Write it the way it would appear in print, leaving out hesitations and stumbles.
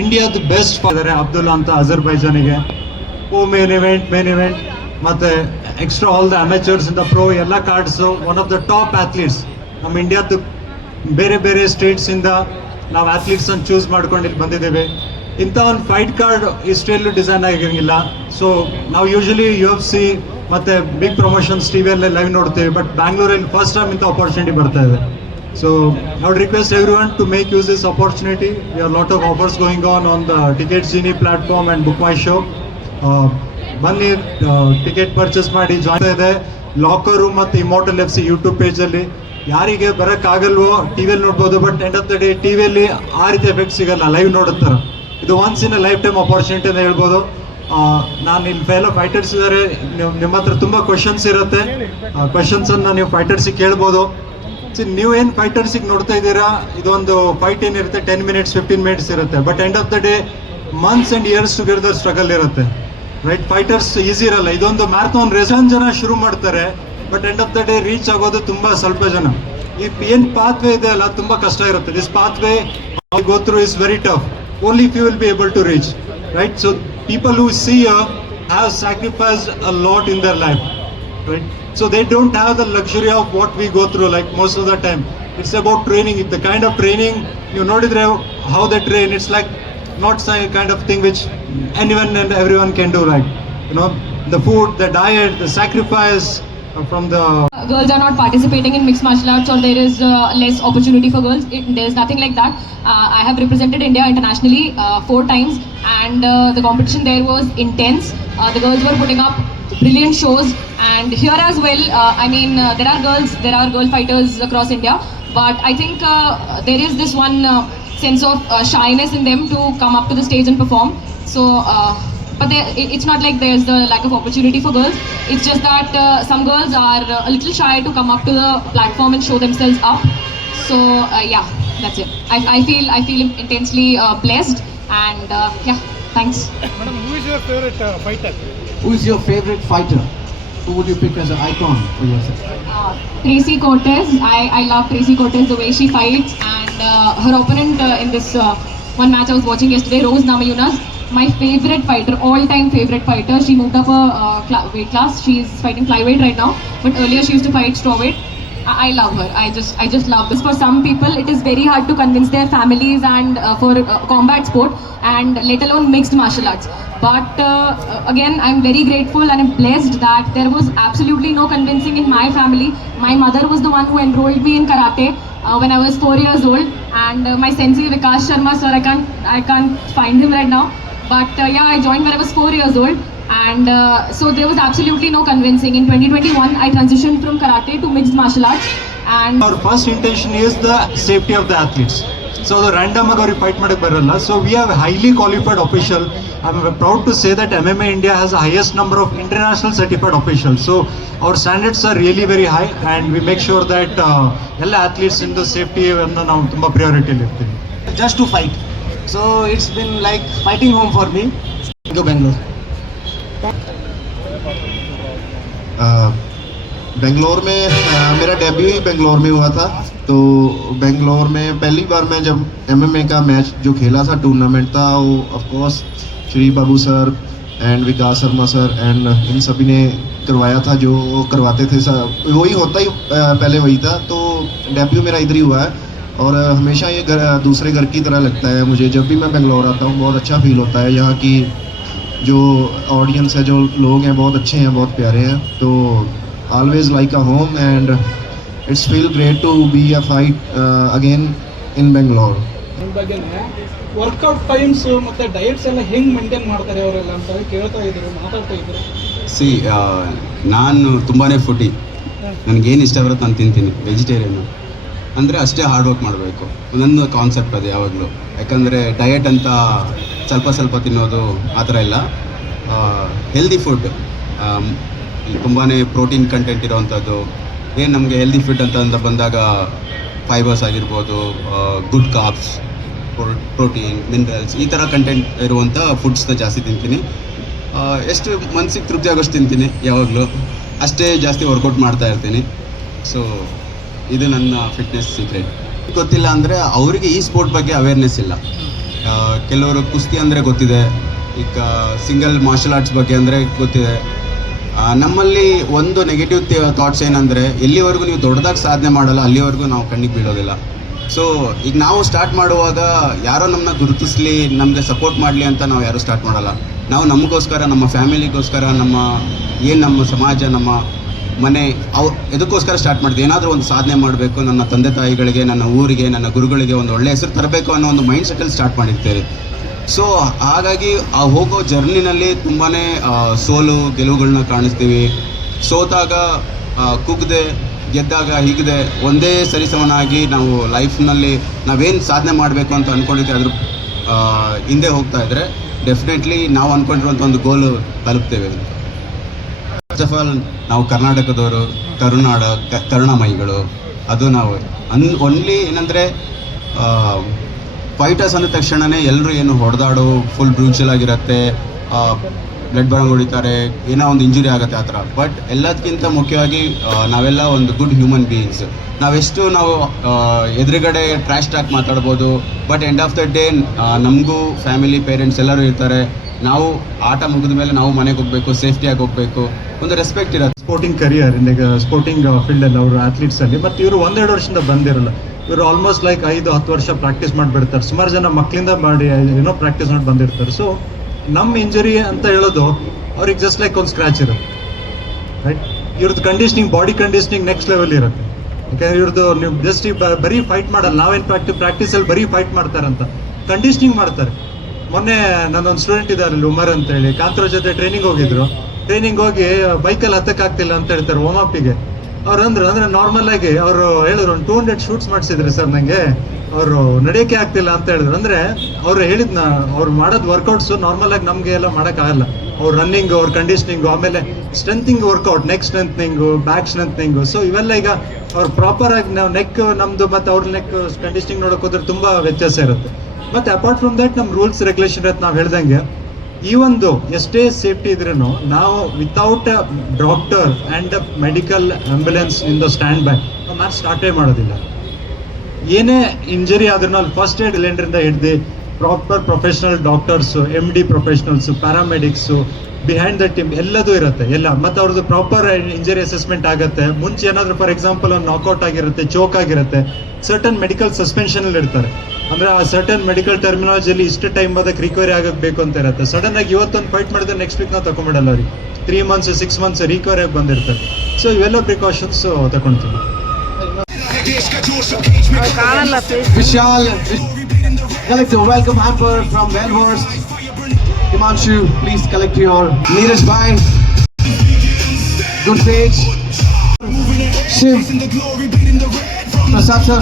ಇಂಡಿಯಾದ ಬೆಸ್ಟ್ ಇದ್ದಾರೆ ಅಬ್ದುಲ್ಲಾ ಅಂತ ಅಜರ್ಬೈಜಾನಿಗೆ. ಮೇನ್ ಇವೆಂಟ್ ಮತ್ತೆ ಎಕ್ಸ್ಟ್ರಾ ಆಲ್ ದ ಅಮೇಚರ್ಸ್ ಇಂದ ಪ್ರೋ ಎಲ್ಲ cards one of the top athletes. ನಮ್ಮ ಇಂಡಿಯಾದ ಬೇರೆ ಬೇರೆ ಸ್ಟೇಟ್ಸಿಂದ ನಾವು ಅಥ್ಲೀಟ್ಸನ್ನು ಚೂಸ್ ಮಾಡ್ಕೊಂಡು ಇಲ್ಲಿ ಬಂದಿದ್ದೇವೆ. ಇಂಥ ಒಂದು ಫೈಟ್ ಕಾರ್ಡ್ ಹಿಸ್ಟ್ರಿಯಲ್ಲೂ ಡಿಸೈನ್ ಆಗಿರಂಗಿಲ್ಲ. ಸೊ ನಾವು ಯೂಶಲಿ UFC ಮತ್ತು ಬಿಗ್ ಪ್ರಮೋಷನ್ಸ್ ಟಿವಿಯಲ್ಲೇ ಲೈವ್ ನೋಡ್ತೀವಿ, ಬಟ್ ಬ್ಯಾಂಗ್ಳೂರಲ್ಲಿ ಫಸ್ಟ್ ಟೈಮ್ ಇಂಥ ಅಪಾರ್ಚುನಿಟಿ ಬರ್ತಾ ಇದೆ. So I would request everyone to make use this opportunity. We have a lot of offers going on the Tickets Genie platform and Book My Show. ಬನ್ನಿ, ticket purchase ಮಾಡಿ join ಇದೆ. Locker room ಮತ್ತು ಇಮೋರ್ಟಲ್ FC YouTube ಪೇಜಲ್ಲಿ ಯಾರಿಗೆ ಬರೋಕ್ಕಾಗಲ್ವೋ ಟಿವಿಯಲ್ಲಿ ನೋಡ್ಬೋದು, but end of the day ಟಿವಿಯಲ್ಲಿ ಆ ರೀತಿ ಎಫೆಕ್ಟ್ ಸಿಗಲ್ಲ, ಲೈವ್ ನೋಡುತ್ತಾರೆ. ಇದು once in a life time opportunity ಅಂತ ಹೇಳ್ಬೋದು. ನಾನು ಇಲ್ಲಿ ಫೆಲೋ ಫೈಟರ್ಸ್ ಇದ್ದಾರೆ, ನಿಮ್ಮ ಹತ್ರ ತುಂಬ ಕ್ವಶನ್ಸ್ ಇರುತ್ತೆ. ಕ್ವಶನ್ಸನ್ನು ನೀವು ಫೈಟರ್ಸಿಗೆ ಕೇಳ್ಬೋದು. ನೀವು ಏನು ಫೈಟರ್ಸಿಗೆ ನೋಡ್ತಾ ಇದ್ದೀರಾ, ಇದೊಂದು ಫೈಟ್ ಏನಿರುತ್ತೆ 10 minutes 15 minutes ಇರುತ್ತೆ, but end of the day months and years together struggle ಇರುತ್ತೆ, ರೈಟ್? ಫೈಟರ್ಸ್ ಈಸಿ ಇರಲ್ಲ. ಇದೊಂದು ಮ್ಯಾರಥಾನ್ ರೇಸ್ ಜನ ಶುರು ಮಾಡ್ತಾರೆ, but end of the day reach ಆಗೋದು ತುಂಬ ಸ್ವಲ್ಪ ಜನ. ಈ ಏನು ಪಾತ್ವೇ ಇದೆ ಅಲ್ಲ, ತುಂಬ ಕಷ್ಟ ಇರುತ್ತೆ. This pathway go through is very tough. Only few will be able to reach, right? So people who see have sacrificed a lot in their life, right? So they don't have the luxury of what we go through, like most of the time. It's about training. The kind of training, you notice how they train, it's like not some kind of thing which anyone and everyone can do, right? You know, the food, the diet, the sacrifice from the... Girls are not participating in mixed martial arts, or there is less opportunity for girls. There is nothing like that. I have represented India internationally 4 times, and the competition there was intense. The girls were putting up brilliant shows, and here as well, there are girl fighters across India, but I think there is this one sense of shyness in them to come up to the stage and perform. So but it's not like there's the lack of opportunity for girls. It's just that some girls are a little shy to come up to the platform and show themselves up. So yeah, that's it. I feel intensely blessed, and yeah, thanks. Madam, who is your favorite fighter? Who is your favorite fighter? Who would you pick as an icon for yourself? Tracy Cortez. I love Tracy Cortez, the way she fights, and her opponent in this one match I was watching yesterday, Rose Namajunas, my favorite fighter, all-time favorite fighter. She moved up a weight class. She's fighting flyweight right now, but earlier she used to fight strawweight. I love her. I just love this. For some people, it is very hard to convince their families and for combat sport, and let alone mixed martial arts. But again, I'm very grateful and I'm blessed that there was absolutely no convincing in my family. My mother was the one who enrolled me in karate when I was 4 years old, and my sensei Vikas Sharma sir, I can't find him right now, but yeah, I joined when I was 4 years old, and so there was absolutely no convincing. In 2021, I transitioned from karate to mixed martial arts, and our first intention is the safety of the athletes. So the random agari fight ಮಾಡಕ್ಕೆ ಬರಲ್ಲ. So we have a highly qualified official. I'm proud to say that MMA India has the highest number of international certified officials. So our standards are really very high, and we make sure that ಎಲ್ಲ athletes in the safety ಅನ್ನು ನಾವು ತುಂಬಾ priority ಇರ್ತೀವಿ. Just to fight. So it's been like fighting home for me. Go Bangalore. Bangalore में मेरा debut ही बेंगलोर में हुआ था. तो बेंगलोर में पहली बार मैं जब MMA का मैच जो खेला था, टूर्नामेंट था, वो of course Shri Babu sir and Vikas Sharma sir and in सभी ने करवाया था. जो करवाते थे सर, वही होता ही पहले वही था. तो डेब्यू मेरा इधर ही हुआ है, और हमेशा ये दूसरे घर की तरह लगता है मुझे. जब भी मैं बेंगलोर आता हूँ बहुत अच्छा फील होता है. यहाँ की जो ऑडियंस है, जो लोग हैं, बहुत अच्छे हैं, बहुत प्यारे हैं. तो always like a home, and it's feel great to be a fight again in Bangalore. Workout times ಮತ್ತು ಡಯಟ್ಸ್ ಎಲ್ಲ ಹೆಂಗೆ ಮೇಂಟೈನ್ ಮಾಡ್ತಾರೆ ಅವರೆಲ್ಲ ಅಂತ ಕೇಳ್ತಾ ಇದ್ರು, ಮಾತಾಡ್ತಾ ಇದ್ರು. ನಾನು ತುಂಬಾ ಫುಡಿ. ನನಗೇನು ಇಷ್ಟ ಬರುತ್ತೆ ನಾನು ತಿಂತೀನಿ. ವೆಜಿಟೇರಿಯನ್ನು ಅಂದರೆ ಅಷ್ಟೇ ಹಾರ್ಡ್ ವರ್ಕ್ ಮಾಡಬೇಕು. ಒಂದೊಂದು ಕಾನ್ಸೆಪ್ಟ್ ಅದು ಯಾವಾಗಲೂ. ಯಾಕಂದರೆ ಡಯಟ್ ಅಂತ ಸ್ವಲ್ಪ ತಿನ್ನೋದು ಆ ಥರ ಇಲ್ಲ. ಹೆಲ್ದಿ ಫುಡ್, ತುಂಬಾ ಪ್ರೋಟೀನ್ ಕಂಟೆಂಟ್ ಇರೋವಂಥದ್ದು. ಏನು ನಮಗೆ ಹೆಲ್ದಿ ಫುಡ್ ಅಂತ ಬಂದಾಗ ಫೈಬರ್ಸ್ ಆಗಿರ್ಬೋದು, ಗುಡ್ ಕಾರ್ಬ್ಸ್, ಪ್ರೋಟೀನ್, ಮಿನರಲ್ಸ್, ಈ ಥರ ಕಂಟೆಂಟ್ ಇರುವಂಥ ಫುಡ್ಸ್ನ ಜಾಸ್ತಿ ತಿಂತೀನಿ. ಎಷ್ಟು ಮನಸ್ಸಿಗೆ ತೃಪ್ತಿ ಆಗೋಷ್ಟು ತಿಂತೀನಿ ಯಾವಾಗಲೂ. ಅಷ್ಟೇ ಜಾಸ್ತಿ ವರ್ಕೌಟ್ ಮಾಡ್ತಾ ಇರ್ತೀನಿ. ಸೊ ಇದು ನನ್ನ ಫಿಟ್ನೆಸ್ ಸೀಕ್ರೆಟ್. ಗೊತ್ತಿಲ್ಲ ಅಂದರೆ ಅವರಿಗೆ ಈ ಸ್ಪೋರ್ಟ್ ಬಗ್ಗೆ ಅವೇರ್ನೆಸ್ ಇಲ್ಲ. ಕೆಲವರು ಕುಸ್ತಿ ಅಂದರೆ ಗೊತ್ತಿದೆ, ಈಗ ಸಿಂಗಲ್ ಮಾರ್ಷಲ್ ಆರ್ಟ್ಸ್ ಬಗ್ಗೆ ಅಂದರೆ ಗೊತ್ತಿದೆ. ನಮ್ಮಲ್ಲಿ ಒಂದು ನೆಗೆಟಿವ್ ಥಾಟ್ಸ್ ಏನಂದರೆ, ಎಲ್ಲಿವರೆಗೂ ನೀವು ದೊಡ್ಡದಾಗಿ ಸಾಧನೆ ಮಾಡಲ್ಲ ಅಲ್ಲಿವರೆಗೂ ನಾವು ಕಣ್ಣಿಗೆ ಬೀಳೋದಿಲ್ಲ. ಸೊ ಈಗ ನಾವು ಸ್ಟಾರ್ಟ್ ಮಾಡುವಾಗ ಯಾರೋ ನಮ್ಮನ್ನ ಗುರುತಿಸಲಿ, ನಮಗೆ ಸಪೋರ್ಟ್ ಮಾಡಲಿ ಅಂತ ನಾವು ಯಾರೂ ಸ್ಟಾರ್ಟ್ ಮಾಡಲ್ಲ. ನಾವು ನಮಗೋಸ್ಕರ, ನಮ್ಮ ಫ್ಯಾಮಿಲಿಗೋಸ್ಕರ, ನಮ್ಮ ಸಮಾಜ, ನಮ್ಮ ಮನೆ, ಇದಕ್ಕೋಸ್ಕರ ಸ್ಟಾರ್ಟ್ ಮಾಡಿದ್ವಿ. ಏನಾದರೂ ಒಂದು ಸಾಧನೆ ಮಾಡಬೇಕು, ನನ್ನ ತಂದೆ ತಾಯಿಗಳಿಗೆ, ನನ್ನ ಊರಿಗೆ, ನನ್ನ ಗುರುಗಳಿಗೆ ಒಂದು ಒಳ್ಳೆಯ ಹೆಸರು ತರಬೇಕು ಅನ್ನೋ ಒಂದು ಮೈಂಡ್ ಸೆಟ್ಟಲ್ಲಿ ಸ್ಟಾರ್ಟ್ ಮಾಡಿರ್ತೀರಿ. ಸೊ ಹಾಗಾಗಿ ಆ ಹೋಗೋ ಜರ್ನಿನಲ್ಲಿ ತುಂಬಾ ಸೋಲು ಗೆಲುವುಗಳನ್ನ ಕಾಣಿಸ್ತೀವಿ. ಸೋತಾಗ ಕುಗ್ದೆ, ಗೆದ್ದಾಗ ಹೀಗದೆ ಒಂದೇ ಸರಿಸಮನಾಗಿ ನಾವು ಲೈಫ್ನಲ್ಲಿ ನಾವೇನು ಸಾಧನೆ ಮಾಡಬೇಕು ಅಂತ ಅಂದ್ಕೊಂಡಿದ್ದೆ ಅದ್ರ ಹಿಂದೆ ಹೋಗ್ತಾ ಇದ್ದರೆ ಡೆಫಿನೆಟ್ಲಿ ನಾವು ಅಂದ್ಕೊಂಡಿರುವಂಥ ಒಂದು ಗೋಲು ತಲುಪ್ತೇವೆ. ಫಸ್ಟ್ ಆಫ್ ಆಲ್ ನಾವು ಕರ್ನಾಟಕದವರು, ಕರುಣಾಮಯಿಗಳು. ಅದು ನಾವು ಓನ್ಲಿ ಏನಂದರೆ ಫೈಟರ್ಸ್ ಅಂದ ತಕ್ಷಣವೇ ಎಲ್ಲರೂ ಏನು ಹೊಡೆದಾಡೋ ಫುಲ್ ಬ್ರೂಚಲ್ ಆಗಿರುತ್ತೆ, ಬ್ಲಡ್ ಬರಂಗ್ ಹೊಡಿತಾರೆ, ಏನೋ ಒಂದು ಇಂಜುರಿ ಆಗುತ್ತೆ ಆ ಥರ. ಬಟ್ ಎಲ್ಲದಕ್ಕಿಂತ ಮುಖ್ಯವಾಗಿ ನಾವೆಲ್ಲ ಒಂದು ಗುಡ್ ಹ್ಯೂಮನ್ ಬೀಯಿಂಗ್ಸ್. ನಾವೆಷ್ಟು ಎದುರುಗಡೆ ಟ್ರ್ಯಾಶ್ ಟಾಕ್ ಮಾತಾಡ್ಬೋದು, but end of the day ನಮಗೂ ಫ್ಯಾಮಿಲಿ, ಪೇರೆಂಟ್ಸ್ ಎಲ್ಲರೂ ಇರ್ತಾರೆ. ನಾವು ಆಟ ಮುಗಿದ ಮೇಲೆ ನಾವು ಮನೆಗೆ ಹೋಗಬೇಕು, ಸೇಫ್ಟಿಯಾಗಿ ಹೋಗಬೇಕು, ಒಂದು ರೆಸ್ಪೆಕ್ಟ್ ಇರುತ್ತೆ. ಸ್ಪೋರ್ಟಿಂಗ್ ಕರಿಯರ್ ಈಗ ಸ್ಪೋರ್ಟಿಂಗ್ ಫೀಲ್ಡಲ್ಲಿ ಅವರು ಅಥ್ಲೀಟ್ಸಲ್ಲಿ, ಮತ್ತು ಇವರು 1-2 ವರ್ಷದಿಂದ ಬಂದಿರಲ್ಲ. ಇವರು ಆಲ್ಮೋಸ್ಟ್ ಲೈಕ್ 5-10 ವರ್ಷ ಪ್ರಾಕ್ಟೀಸ್ ಮಾಡಿಬಿಡ್ತಾರೆ. ಸುಮಾರು ಜನ ಮಕ್ಕಳಿಂದ ಮಾಡಿ ಏನೋ ಪ್ರಾಕ್ಟೀಸ್ ಮಾಡಿ ಬಂದಿರ್ತಾರೆ. ಸೊ ನಮ್ಮ ಇಂಜುರಿ ಅಂತ ಹೇಳೋದು ಅವ್ರಿಗೆ ಜಸ್ಟ್ ಲೈಕ್ ಒಂದು ಸ್ಕ್ರ್ಯಾಚ್ ಇರುತ್ತೆ, ರೈಟ್? ಇವ್ರದ್ದು conditioning, body conditioning next level ಇರುತ್ತೆ. ಯಾಕಂದರೆ ಇವ್ರದ್ದು ನೀವು ಜಸ್ಟ್ ಬರೀ ಫೈಟ್ ಮಾಡಲ್ಲ. ನಾವೇನು ಪ್ರಾಕ್ಟೀಸಲ್ಲಿ ಬರೀ ಫೈಟ್ ಮಾಡ್ತಾರಂತ ಕಂಡೀಷ್ನಿಂಗ್ ಮಾಡ್ತಾರೆ. ಮೊನ್ನೆ ನನ್ನೊಂದು ಸ್ಟೂಡೆಂಟ್ ಇದ್ದಾರೆ ಉಮರ್ ಅಂತೇಳಿ, ಕಾಂತರ ಜೊತೆ ಟ್ರೈನಿಂಗ್ ಹೋಗಿದ್ರು. ಟ್ರೈನಿಂಗ್ ಹೋಗಿ ಬೈಕಲ್ಲಿ ಹತ್ತಕ್ಕಾಗ್ತಿಲ್ಲ ಅಂತ ಹೇಳ್ತಾರೆ ವಾಮಪ್ಪಿಗೆ. ಅವ್ರು ಅಂದರೆ ನಾರ್ಮಲ್ ಆಗಿ ಅವರು ಹೇಳಿದ್ರು, ಒಂದು 200 ಶೂಟ್ಸ್ ಮಾಡಿಸಿದ್ರು ಸರ್ ನನಗೆ, ಅವರು ನಡೆಯೋಕ್ಕೆ ಆಗ್ತಿಲ್ಲ ಅಂತ ಹೇಳಿದ್ರು. ಅಂದರೆ ಅವ್ರು ಹೇಳಿದ್ನ, ಅವ್ರು ಮಾಡೋದು ವರ್ಕೌಟ್ಸು ನಾರ್ಮಲ್ ಆಗಿ ನಮಗೆ ಎಲ್ಲ ಮಾಡೋಕ್ಕಾಗಲ್ಲ. ಅವ್ರು ರನ್ನಿಂಗು, ಅವ್ರ ಕಂಡೀಷ್ನಿಂಗು, ಆಮೇಲೆ ಸ್ಟ್ರೆಂತಿಂಗ್ ವರ್ಕೌಟ್, ನೆಕ್ ಸ್ಟ್ರೆಂತ್ನಿಂಗು, ಬ್ಯಾಕ್ ಸ್ಟ್ರೆಂತ್ನಿಂಗು. ಸೊ ಇವೆಲ್ಲ ಈಗ ಅವ್ರು ಪ್ರಾಪರಾಗಿ ನಾವು ನೆಕ್ ನಮ್ಮದು ಮತ್ತು ಅವ್ರ ನೆಕ್ ಕಂಡೀಷ್ನಿಂಗ್ ನೋಡೋಕೆ ಹೋದ್ರೆ ತುಂಬ ವ್ಯತ್ಯಾಸ ಇರುತ್ತೆ. ಮತ್ತು ಅಪಾರ್ಟ್ ಫ್ರಮ್ ದ್ಯಾಟ್ ನಮ್ಮ ರೂಲ್ಸ್ ರೆಗ್ಯುಲೇಷನ್ ಇರುತ್ತೆ. ನಾವು ಹೇಳ್ದಂಗೆ ಈ ಒಂದು ಎಷ್ಟೇ ಸೇಫ್ಟಿ ಇದ್ರೂ ನಾವು without a doctor and a medical ambulance in the standby ನಾವು ಮ್ಯಾಚ್ ಸ್ಟಾರ್ಟೇ ಮಾಡೋದಿಲ್ಲ. ಏನೇ ಇಂಜರಿ ಆದ್ರೂ ಅಲ್ಲಿ ಫಸ್ಟ್ ಏಡ್ ಲೆಂಡ್ರಿಂದ ಹಿಡ್ದು proper professional doctors, MD professionals, paramedics, behind the team ಎಲ್ಲದೂ ಇರುತ್ತೆ ಎಲ್ಲ. ಮತ್ತು ಅವ್ರದ್ದು ಪ್ರಾಪರ್ ಇಂಜರಿ ಅಸೆಸ್ಮೆಂಟ್ ಆಗುತ್ತೆ. ಮುಂಚೆ ಏನಾದರೂ ಫಾರ್ ಎಕ್ಸಾಂಪಲ್ ಒಂದು ನಾಕೌಟ್ ಆಗಿರುತ್ತೆ, ಚೋಕ್ ಆಗಿರುತ್ತೆ, ಸರ್ಟನ್ ಮೆಡಿಕಲ್ ಸಸ್ಪೆನ್ಷನಲ್ಲಿ ಇರ್ತಾರೆ. ಅಂದರೆ ಆ ಸರ್ಟನ್ ಮೆಡಿಕಲ್ ಟರ್ಮಿನಾಲಜಿಯಲ್ಲಿ ಇಷ್ಟು ಟೈಮ್ ಅದಕ್ಕೆ ರಿಕವರಿ ಆಗಬೇಕು ಅಂತ ಇರುತ್ತೆ. ಸಡನ್ ಆಗಿ ಇವತ್ತೊಂದು ಫೈಟ್ ಮಾಡಿದ್ರೆ ನೆಕ್ಸ್ಟ್ ವೀಕ್ ನಾವು ತಗೊಂಬಿಡಲ್ಲ ಅವ್ರಿಗೆ. 3 months 6 months ರಿಕವರಿ ಆಗಿ ಬಂದಿರ್ತಾರೆ. ಸೊ ಇವೆಲ್ಲ ಪ್ರಿಕಾಷನ್ಸ್ ತಗೊಳ್ತೀವಿ. Vishal, collect a welcome hamper from Wellhorst. Himanshu, please collect your Neeraj Bhai. Good page. Shiv. Prasad sir.